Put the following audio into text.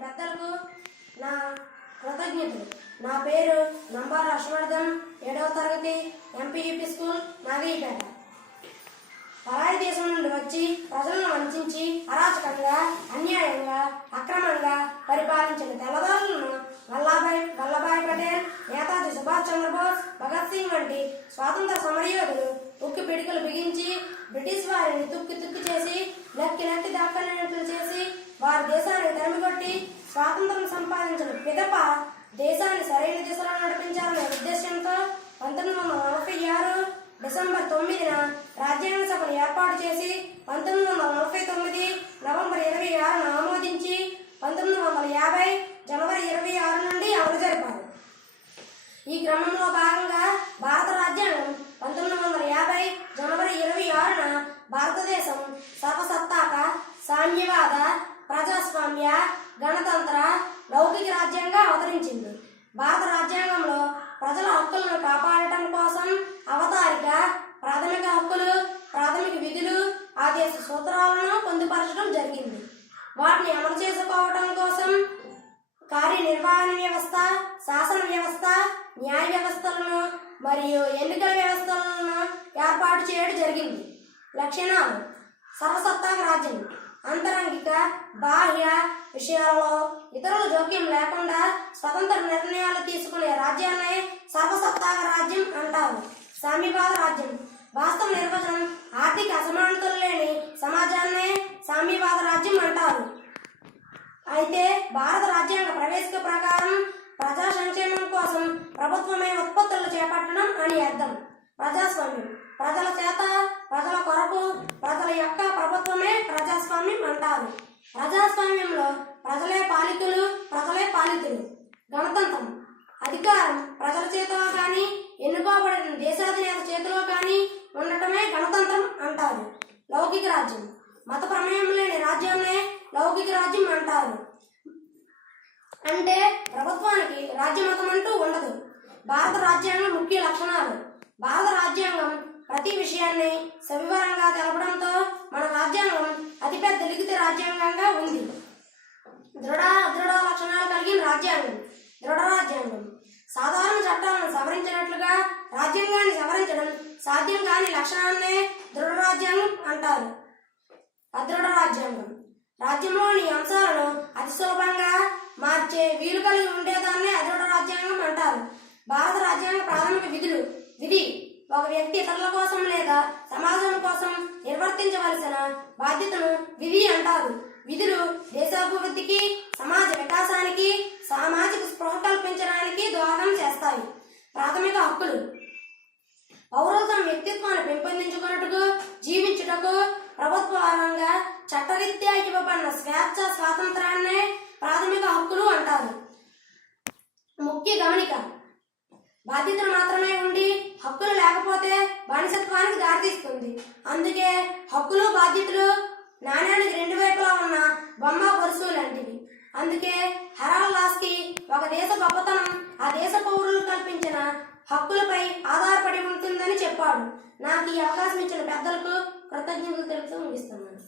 పెద్దలకు నా కృతజ్ఞతలు. నా పేరు నంబార్ హర్షవర్ధన్, 7వ తరగతి, ఎంపీయూపీ స్కూల్, నాగయ్యపేట. పరాయి దేశం నుండి వచ్చి ప్రజలను వంచి అరాచకంగా, అన్యాయంగా, అక్రమంగా పరిపాలించిన తెల్లదొరలను వల్లభాయ్ పటేల్, నేతాజీ సుభాష్ చంద్రబోస్, భగత్ సింగ్ వంటి స్వాతంత్ర సమరయోధులు ఉక్కి పిడికలు బిగించి బ్రిటిష్ వారిని తుక్కి చేసి నక్కి దాక్కనట్లు చేసి వారి దేశాన్ని తరిమికొట్టి స్వాతంత్రం సంపాదించిన పిదప దేశాన్ని సరైన దిశలో నడిపించాలనే ఉద్దేశంతో 1946 డిసెంబర్ 9న రాజ్యాంగ సభను ఏర్పాటు చేసి 1949 నవంబర్ 26న ఆమోదించి 1950 జనవరి 26 నుండి అమలు జరిపారు. ఈ క్రమంలో భాగంగా భారత రాజ్యాంగం 1950 జనవరి 26న భారతదేశం సర్వసత్తాక, సామ్యవాద, ప్రజాస్వామ్య, గణతంత్ర, లౌకిక రాజ్యంగా అవతరించింది. భారత రాజ్యాంగంలో ప్రజల హక్కులను కాపాడటం కోసం అవతారిక, ప్రాథమిక హక్కులు, ప్రాథమిక విధులు, ఆదేశ సూత్రాలను పొందుపరచడం జరిగింది. వాటిని అమలు చేసుకోవడం కోసం కార్యనిర్వహణ వ్యవస్థ, శాసన వ్యవస్థ, న్యాయ వ్యవస్థలను మరియు ఎన్నికల వ్యవస్థలను ఏర్పాటు చేయడం జరిగింది. లక్షణాలు: సర్వసత్తాక రాజ్యం. అంతరంగిక, బాహ్య విషయాలలో ఇతరుల జోక్యం లేకుండా స్వతంత్ర నిర్ణయాలు తీసుకునే రాజ్యాన్నే సర్వసత్తాక రాజ్యం అంటారు. సామ్యవాద రాజ్యం. వాస్తవ నిర్వచనం: ఆర్థిక అసమానతలు లేని సమాజాన్నే సామ్యవాద రాజ్యం అంటారు. అయితే భారత రాజ్యాంగ ప్రవేశిక ప్రకారం ప్రజా సంక్షేమం కోసం ప్రభుత్వమే ఉత్పత్తులు చేపట్టడం అని అర్థం. ప్రజాస్వామ్యం. ప్రజల చేత, ప్రజల కొరకు, ప్రజల యొక్క ప్రభుత్వమే ప్రజాస్వామ్యం అంటారు. ప్రజాస్వామ్యంలో ప్రజలే పాలితులు, ప్రజలే పాలితులు. గణతంత్రం. అధికారం ప్రజల చేతిలో కానీ, ఎన్నుకోబడిన దేశాధినేత చేతిలో కానీ ఉండటమే గణతంత్రం అంటారు. లౌకిక రాజ్యం. మత ప్రమేయం లేని రాజ్యాన్నే లౌకిక రాజ్యం అంటారు. అంటే ప్రభుత్వానికి రాజ్యమతం అంటూ ఉండదు. భారత రాజ్యాంగం ముఖ్య లక్షణాలు. భారత రాజ్యాంగం ప్రతి విషయాన్ని సవివరంగా తెలపడంతో మన రాజ్యాంగం అతిపెద్ద లిఖిత రాజ్యాంగంగా ఉంది. దృఢ లక్షణాలు కలిగిన రాజ్యాంగం. దృఢ రాజ్యాంగం. సాధారణ చట్టాలను సవరించినట్లుగా రాజ్యాంగాన్ని సవరించడం సాధ్యం కాని లక్షణాన్నే దృఢ రాజ్యాంగం అంటారు. అదృఢ రాజ్యాంగం. రాజ్యంలోని అంశాలను అతి సులభంగా మార్చే వీలు కలిగి ఉండేదాన్నే అదృఢ రాజ్యాంగం అంటారు. భారత రాజ్యాంగ ప్రాథమిక విధులు. విధి: ఒక వ్యక్తి ఇతరుల కోసం లేదా సమాజం కోసం నిర్వర్తించవలసిన బాధ్యతను విధి అంటారు. విధులు దేశాభివృద్ధికి, సమాజ వికాసానికి, సామాజిక స్పృహ కల్పించడానికి దోహదం చేస్తాయి. ప్రాథమిక హక్కులు: పౌరులు తమ వ్యక్తిత్వాన్ని పెంపొందించుకున్నట్టుకు, జీవించుటకు ప్రభుత్వపరంగా చట్టరీత్యా ఇవ్వబడిన స్వేచ్ఛ, స్వాతంత్రాన్నే ప్రాథమిక హక్కులు అంటారు. ముఖ్య గమనిక: బాధ్యతలు మాత్రమే ఉండి హక్కులు లేకపోతే బానిసత్వానికి దారితీస్తుంది. అందుకే హక్కులు, బాధ్యతలు నాణ్యానికి రెండు వైపులా ఉన్న బొమ్మ గొలుసు లాంటివి. అందుకే హెరాల్డ్ లాస్కీ ఒక దేశ గొప్పతనం ఆ దేశ పౌరులు కల్పించిన హక్కులపై ఆధారపడి ఉంటుందని చెప్పాడు. నాకు ఈ అవకాశం ఇచ్చిన పెద్దలకు కృతజ్ఞతలు తెలుపుతూ ముగిస్తున్నాను.